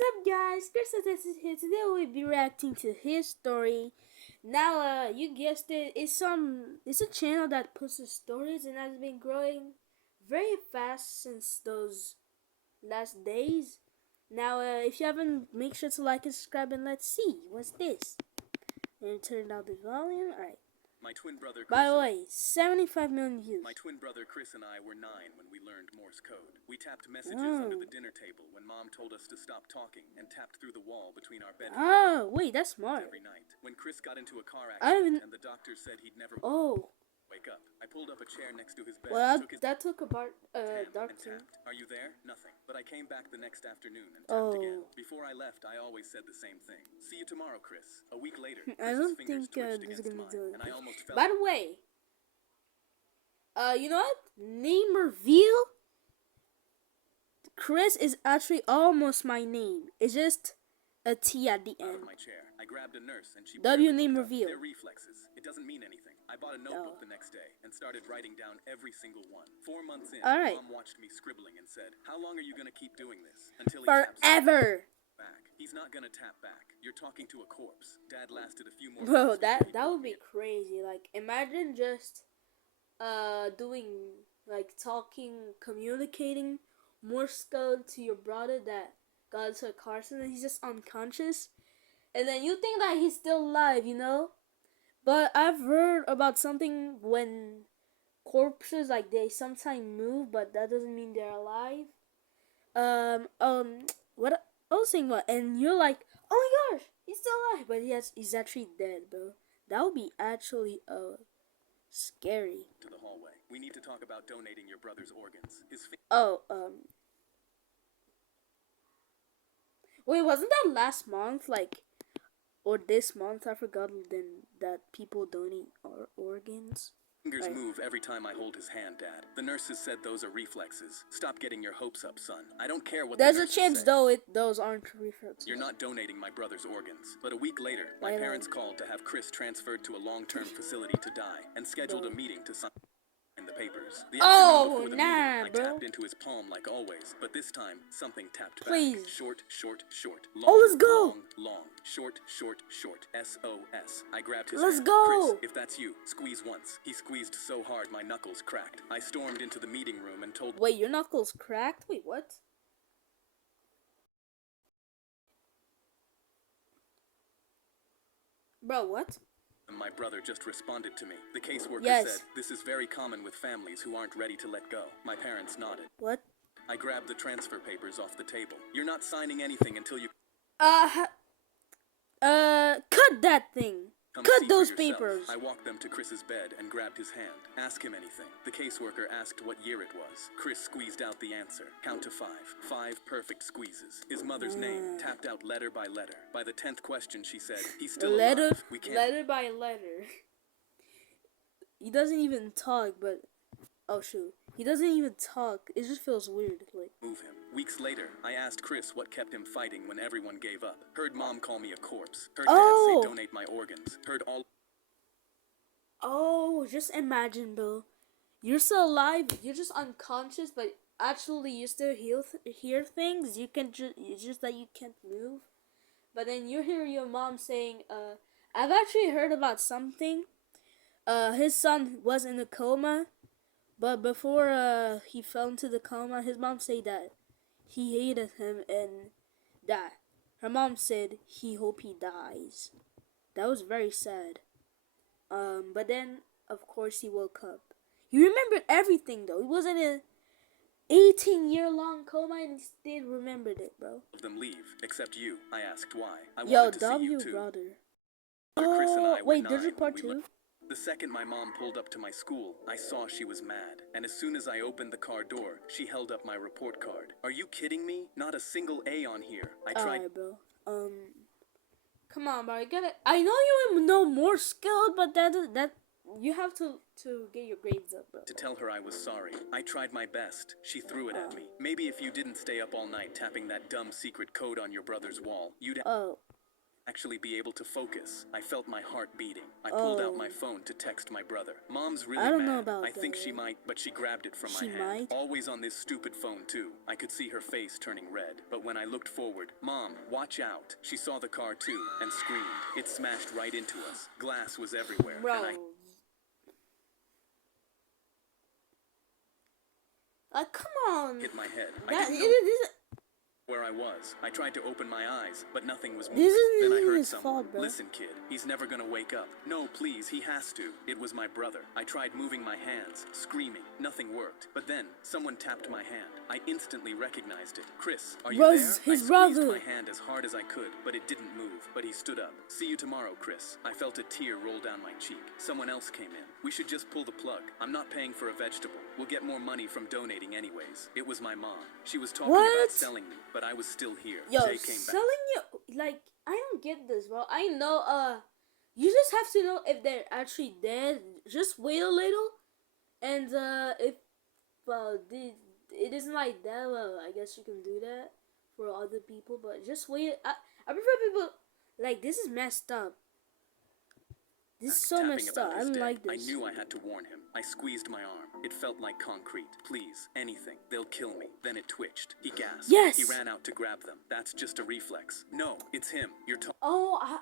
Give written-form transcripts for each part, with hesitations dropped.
up, guys? Chris is here. Today we'll be reacting to his story. Now, you guessed it. It's a channel that posts stories and has been growing very fast since those last days. Now, if you haven't, make sure to like and subscribe, and let's see what's this. And turn down the volume. All right. My twin brother Chris. By the way, 75 million views. My twin brother Chris and I were 9 when we learned Morse code. We tapped messages under the dinner table when Mom told us to stop talking and tapped through the wall between our bedrooms. Oh, wait, that's smart. Every night. When Chris got into a car accident and the doctor said he'd never wake up, I pulled up a chair next to his bed. Well, that took about doctor. Are you there? Nothing. But I came back the next afternoon and tapped again. Before I left, I always said the same thing. See you tomorrow, Chris. A week later, I don't think this is gonna be doing it. By the way, you know what? Name reveal. Chris is actually almost my name. It's just a T at the end. Out of my chair, I grabbed a nurse and she W name reveal. They're reflexes. It doesn't mean anything. I bought a notebook the next day and started writing down every single one. 4 months in, Mom watched me scribbling and said, "How long are you gonna keep doing this?" Until he forever. Back. He's not gonna tap back. You're talking to a corpse. Dad lasted a few more. Bro, that would be crazy. Like, imagine just doing, like, talking, communicating Morse code to your brother that got into a car accident and he's just unconscious, and then you think that he's still alive, you know? But I've heard about something when corpses, like, they sometimes move, but that doesn't mean they're alive. What I was saying, what? And you're like, oh my gosh, he's still alive, but he's actually dead, bro. That would be actually scary. To the hallway. We need to talk about donating your brother's organs. Wait, wasn't that last month, like, or this month? I forgot. Then that people donate organs. Fingers move every time I hold his hand, Dad. The nurses said those are reflexes. Stop getting your hopes up, son. I don't care what. There's a chance though those aren't reflexes. You're not donating my brother's organs. But a week later, my parents called to have Chris transferred to a long-term facility to die and scheduled a meeting to sign the papers. The meeting, I tapped into his palm like always, but this time something tapped back. Short, short, short. Long, let's go. Long, short, short, short. SOS. I grabbed his hand. Let's go. Chris, if that's you, squeeze once. He squeezed so hard my knuckles cracked. I stormed into the meeting room and told. Wait, your knuckles cracked? Wait, what? Bro, what? My brother just responded to me. The caseworker said, "This is very common with families who aren't ready to let go." My parents nodded. What? I grabbed the transfer papers off the table. You're not signing anything until you... cut that thing. Cut those papers. I walked them to Chris's bed and grabbed his hand. Ask him anything. The caseworker asked what year it was. Chris squeezed out the answer. Count to 5. 5 perfect squeezes. His mother's name, tapped out letter by letter. By the 10th question, she said, "He's still alive. We can't..." Letter by letter. He doesn't even talk, but... Oh, shoot. He doesn't even talk. It just feels weird. Like, move him. Weeks later, I asked Chris what kept him fighting when everyone gave up. Heard Mom call me a corpse. Heard Dad say donate my organs. Heard all... Oh, just imagine, bro. You're still alive. You're just unconscious, but actually you still hear things. It's just that you can't move. But then you hear your mom saying, I've actually heard about something. His son was in a coma. But before he fell into the coma, his mom said that he hated him and that her mom said he hope he dies. That was very sad. But then, of course, he woke up. He remembered everything, though. He wasn't in an 18-year-long coma and he still remembered it, bro. Of them leave, except you. I asked why. I Yo, wanted to see you too. Brother. Chris and I were wait, there's a part 2? The second my mom pulled up to my school, I saw she was mad. And as soon as I opened the car door, she held up my report card. Are you kidding me? Not a single A on here. I tried... Alright, bro. Come on, bro. I know you know more skilled, but that you have to get your grades up, bro. To tell her I was sorry. I tried my best. She threw it at me. Maybe if you didn't stay up all night tapping that dumb secret code on your brother's wall, you'd... actually be able to focus. I felt my heart beating. I pulled out my phone to text my brother. Mom's really I don't mad. know about I think that. she might, but she grabbed it from my She hand. might? Always on this stupid phone too. I could see her face turning red. But when I looked forward, Mom, watch out. She saw the car too and screamed. It smashed right into us. Glass was everywhere. Bro. And I Like, come on. hit my head. I That, didn't know where I was. I tried to open my eyes, but nothing was moving. This isn't Then I even heard his someone. fault, bro. Listen, kid, he's never gonna wake up. No, please, he has to. It was my brother. I tried moving my hands, screaming. Nothing worked. But then, someone tapped my hand. I instantly recognized it. Chris, are you Bro, there? his I squeezed brother. my hand as hard as I could, but it didn't move. But he stood up. See you tomorrow, Chris. I felt a tear roll down my cheek. Someone else came in. We should just pull the plug. I'm not paying for a vegetable. We'll get more money from donating anyways. It was my mom. She was talking about What? selling me, but I was still here. Yo, Jay came back. selling you, like, I don't get this, bro. I know, you just have to know if they're actually dead. Just wait a little, and, if, it isn't like that, well, I guess you can do that for other people, but just wait. I prefer people, like, this is messed up. This is so Tapping messed about up. I his don't death. like this. I knew I had to warn him. I squeezed my arm. It felt like concrete. Please, anything. They'll kill me. Then it twitched. He gasped. Yes! He ran out to grab them. That's just a reflex. No, it's him. You're talking. Oh,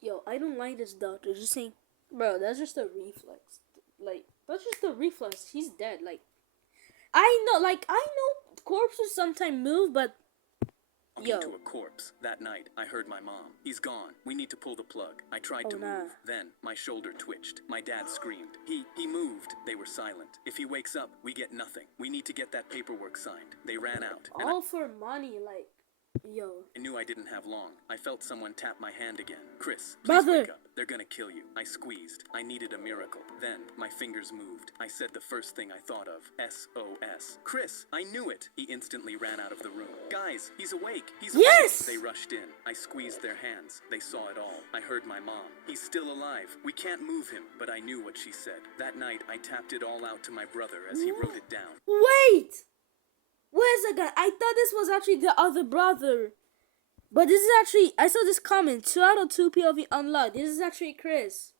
yo, I don't like this doctor. Just saying, bro, that's just a reflex. Like, that's just a reflex. He's dead. Like, I know corpses sometimes move, but yo, To a corpse. That night, I heard my mom. He's gone. We need to pull the plug. I tried Oh, to nah. move. Then, my shoulder twitched. My dad screamed. He moved. They were silent. If he wakes up, we get nothing. We need to get that paperwork signed. They ran out. And all for money. Like, yo, I knew I didn't have long. I felt someone tap my hand again. Chris, please Brother. wake up. They're gonna kill you. I squeezed. I needed a miracle. Then, my fingers moved. I said the first thing I thought of. SOS. Chris, I knew it. He instantly ran out of the room. Guys, he's awake. He's Yes! awake. They rushed in. I squeezed their hands. They saw it all. I heard my mom. He's still alive. We can't move him. But I knew what she said. That night, I tapped it all out to my brother as he wrote it down. wait, where's the guy? I thought this was actually the other brother, but this is actually. I saw this comment. 2 out of 2 POV unlocked. This is actually Chris.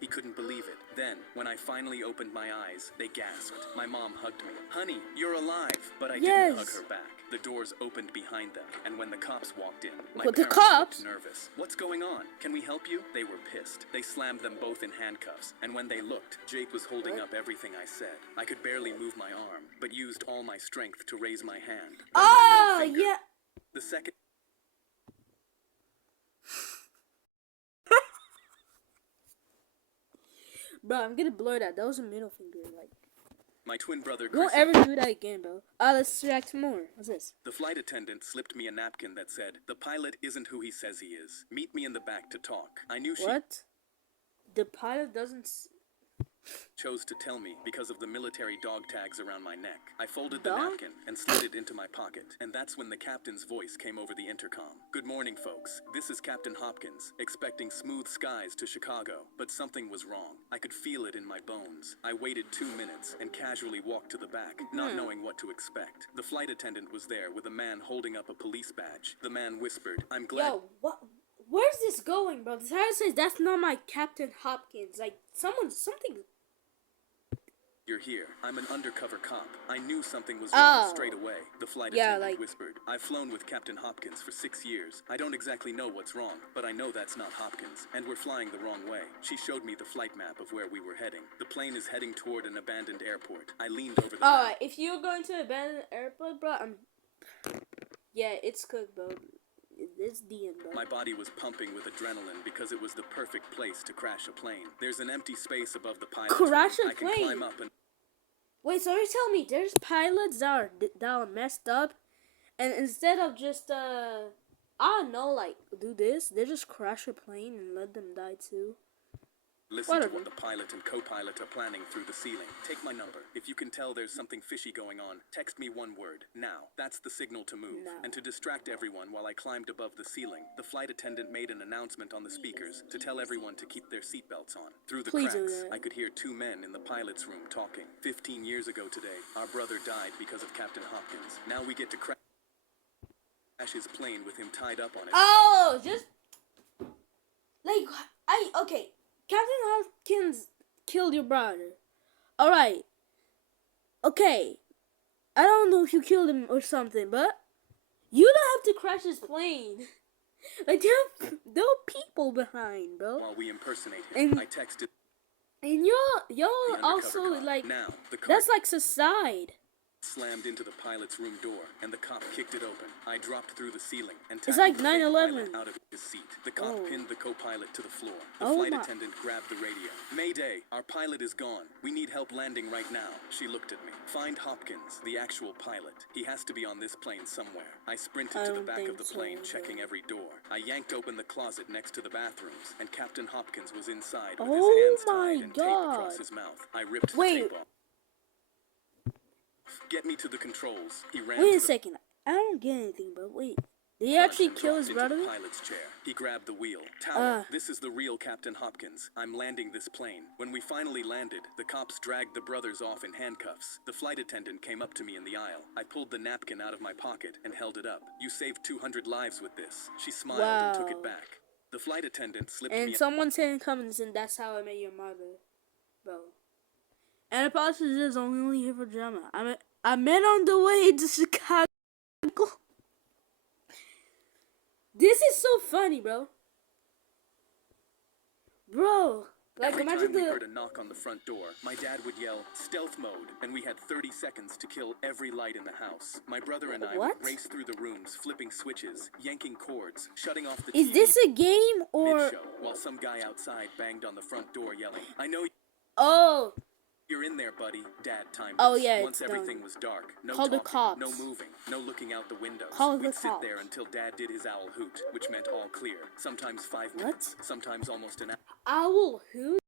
He couldn't believe it. Then, when I finally opened my eyes, they gasped. My mom hugged me. Honey, you're alive. But I didn't hug Yes. her back. The doors opened behind them, and when the cops walked in, my What, the parents cops? looked nervous. What's going on? Can we help you? They were pissed. They slammed them both in handcuffs, and when they looked, Jake was holding up everything I said. I could barely move my arm, but used all my strength to raise my hand. Then my Oh middle finger. yeah. The second Bro, I'm gonna blur that. That was a middle finger. Like, my twin brother don't Chris. ever do that again, bro. Let's react more. What's this? The flight attendant slipped me a napkin that said, "The pilot isn't who he says he is. Meet me in the back to talk." I knew she What? The pilot doesn't. chose to tell me because of the military dog tags around my neck. I folded the Dog? napkin and slid it into my pocket, and that's when the captain's voice came over the intercom. "Good morning, folks. This is Captain Hopkins, expecting smooth skies to Chicago, but something was wrong. I could feel it in my bones. I waited 2 minutes and casually walked to the back, not knowing what to expect. The flight attendant was there with a man holding up a police badge. The man whispered, 'I'm glad Yo, what? Where's this going, bro? The title says that's not my Captain Hopkins. Like, something. you're here. I'm an undercover cop. I knew something was Oh. wrong straight away," the flight Yeah, attendant like- whispered. "I've flown with Captain Hopkins for 6 years. I don't exactly know what's wrong, but I know that's not Hopkins, and we're flying the wrong way." She showed me the flight map of where we were heading. The plane is heading toward an abandoned airport. I leaned over the Alright, if you're going to abandon airport, bro, yeah, it's cooked, bro. It's the end, bro. My body was pumping with adrenaline because it was the perfect place to crash a plane. There's an empty space above the pilot's Crash room. a I can plane? climb up and Wait, so you're telling me there's pilots that are messed up, and instead of just I don't know, like do this, they just crash a plane and let them die too. Listen Whatever. to what the pilot and co-pilot are planning through the ceiling. Take my number. If you can tell there's something fishy going on, text me one word. Now. That's the signal to move. Now. And to distract everyone while I climbed above the ceiling, the flight attendant made an announcement on the speakers to tell everyone to keep their seatbelts on. Through the Please do cracks, that. I could hear two men in the pilot's room talking. 15 years ago today, our brother died because of Captain Hopkins. Now we get to crash his plane with him tied up on it. Oh, just like okay. Captain Hopkins killed your brother. All right. Okay. I don't know if you killed him or something, but you don't have to crash his plane. Like there are people behind, bro. While we impersonate him, And- I texted And the y'all undercover also cop. like Now, the car that's like suicide. slammed into the pilot's room door, and the cop kicked it open. I dropped through the ceiling and It's tackled like the fake 9/11. pilot out of his seat. The cop Oh. pinned the co-pilot to the floor. The Oh flight my- attendant grabbed the radio. Mayday, our pilot is gone. We need help landing right now. She looked at me. Find Hopkins, the actual pilot. He has to be on this plane somewhere. I sprinted I to the don't back of think the so, plane, bro. checking every door. I yanked open the closet next to the bathrooms, and Captain Hopkins was inside with Oh his hands my tied and tape across God. his mouth. I ripped Wait. the tape off. Get me to the controls. He ran Wait to a the second. I don't get anything, bro. Wait. Did he front actually and kill dropped his into brother? the pilot's chair. He grabbed the wheel. Tower, Uh. this is the real Captain Hopkins. I'm landing this plane. When we finally landed, the cops dragged the brothers off in handcuffs. The flight attendant came up to me in the aisle. I pulled the napkin out of my pocket and held it up. You saved 200 lives with this. She smiled and took it Wow. back. The flight attendant slipped And me someone said in comments, and that's how I met your mother, bro. And apologies is only here for drama. I met on the way to Chicago. This is so funny, bro. Bro, like Every imagine time we heard the a knock on the front door, my dad would yell, "Stealth mode," and we had 30 seconds to kill every light in the house. My brother and I What? would race through the rooms, flipping switches, yanking cords, shutting off the Is TV this a game or mid-show, while some guy outside banged on the front door yelling, "I know oh? you're in there, buddy." Dad timed Oh, us. yeah, Once it's everything done. was dark, no Call the talking, cops. no moving, no looking out the windows. Call the We'd sit cops. there until Dad did his owl hoot, which meant all clear. Sometimes 5 What? minutes, sometimes almost an hour. Owl hoot?